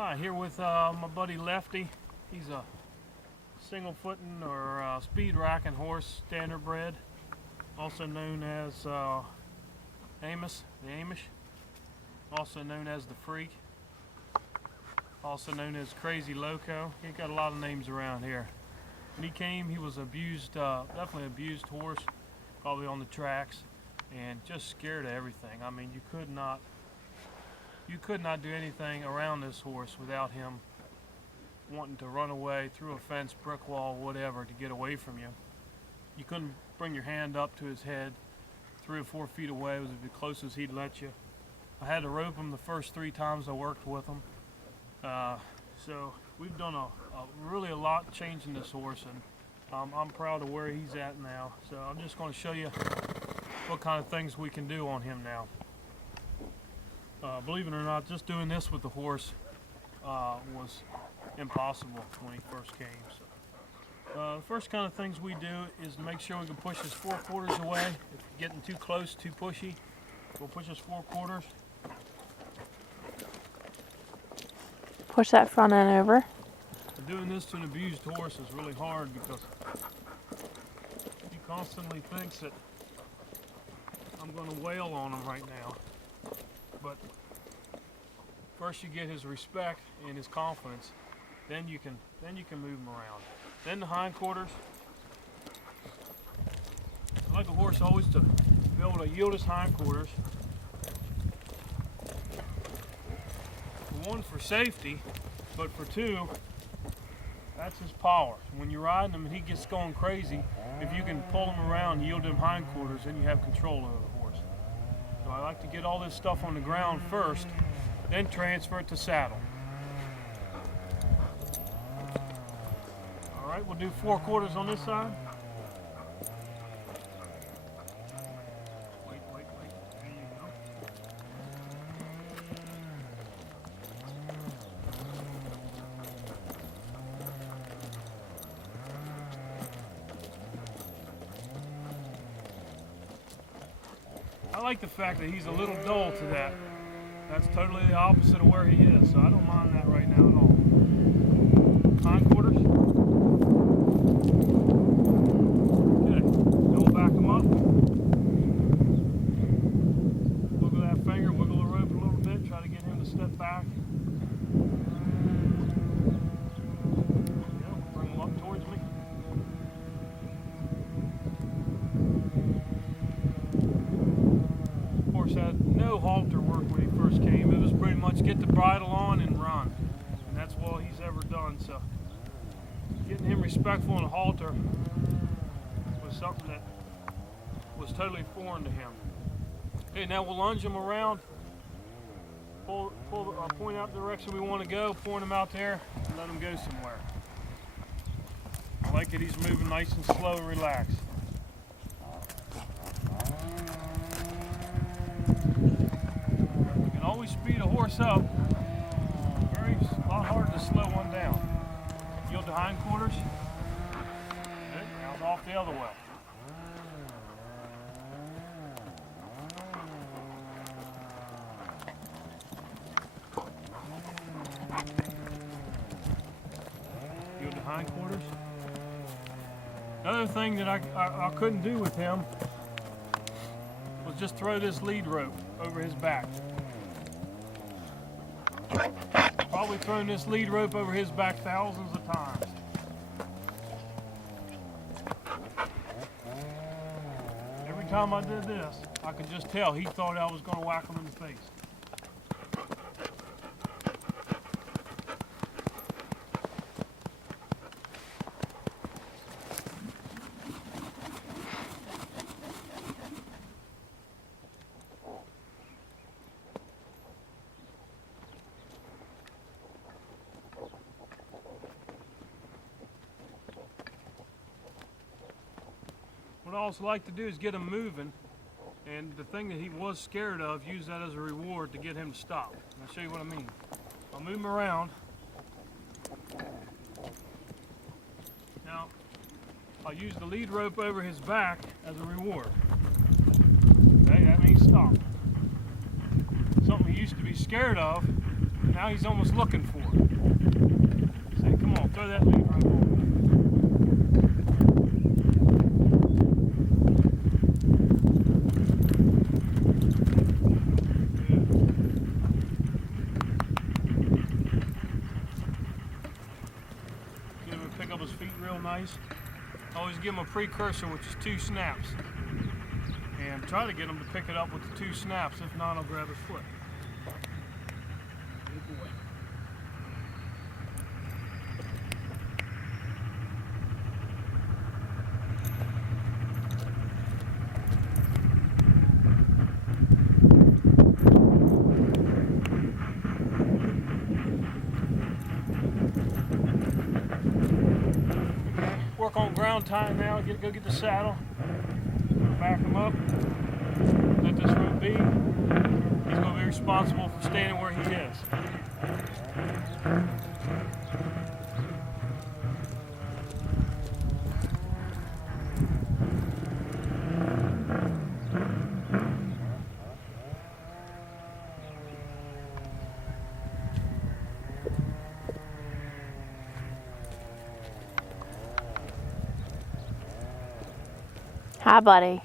Hi, here with my buddy Lefty. He's a single footing or speed racking horse, standardbred, also known as Amos, the Amish, also known as the Freak, also known as Crazy Loco. He got a lot of names around here. When he came, he was abused, definitely abused horse, probably on the tracks, and just scared of everything. I mean, you could not do anything around this horse without him wanting to run away through a fence, brick wall, whatever, to get away from you. You couldn't bring your hand up to his head. 3 or 4 feet away was the closest he'd let you. I had to rope him the first 3 times I worked with him. So we've done really a lot changing this horse, and I'm proud of where he's at now. So I'm just going to show you what kind of things we can do on him now. Believe it or not, just doing this with the horse was impossible when he first came. So, the first kind of things we do is to make sure we can push his 4 quarters away. If you're getting too close, too pushy, we'll push his 4 quarters. Push that front end over. Doing this to an abused horse is really hard because he constantly thinks that I'm going to wail on him right now. But first you get his respect and his confidence, then you can move him around. Then the hindquarters. I like a horse always to be able to yield his hindquarters. For 1, for safety, but for 2, that's his power. When you're riding him and he gets going crazy, if you can pull him around, yield him hindquarters, then you have control over the horse. So I like to get all this stuff on the ground first, then transfer it to saddle. All right, we'll do 4 quarters on this side. Wait. There you go. I like the fact that he's a little dull to that. That's totally the opposite of where he is, so I don't mind that right now at all. Hindquarters. Okay, then we'll back him up. Wiggle that finger, wiggle the rope a little bit, try to get him to step back. Yeah, bring him up towards me. Had no halter work when he first came. It was pretty much get the bridle on and run, and that's all he's ever done. So getting him respectful in a halter was something that was totally foreign to him. Okay, now we'll lunge him around, point out the direction we want to go, point him out there, and let him go somewhere. I like it, he's moving nice and slow and relaxed. Always speed a horse up. A lot harder to slow one down. Yield the hindquarters. Good. Round off the other way. Yield the hindquarters. Another thing that I couldn't do with him was just throw this lead rope over his back. Probably thrown this lead rope over his back thousands of times. Every time I did this, I could just tell he thought I was going to whack him in the face. What I also like to do is get him moving, and the thing that he was scared of, use that as a reward to get him to stop. I'll show you what I mean. I'll move him around. Now, I'll use the lead rope over his back as a reward. Okay, that means stop. Something he used to be scared of, Now he's almost looking for it. Say, come on, throw that lead right over. Get him to pick up his feet real nice. Always give him a precursor, which is 2 snaps. And try to get him to pick it up with the 2 snaps. If not, I'll grab his foot. Good boy. Work on ground time now. Go get the saddle. Back him up. Let this rope be. He's going to be responsible for standing where he is. Hi, buddy.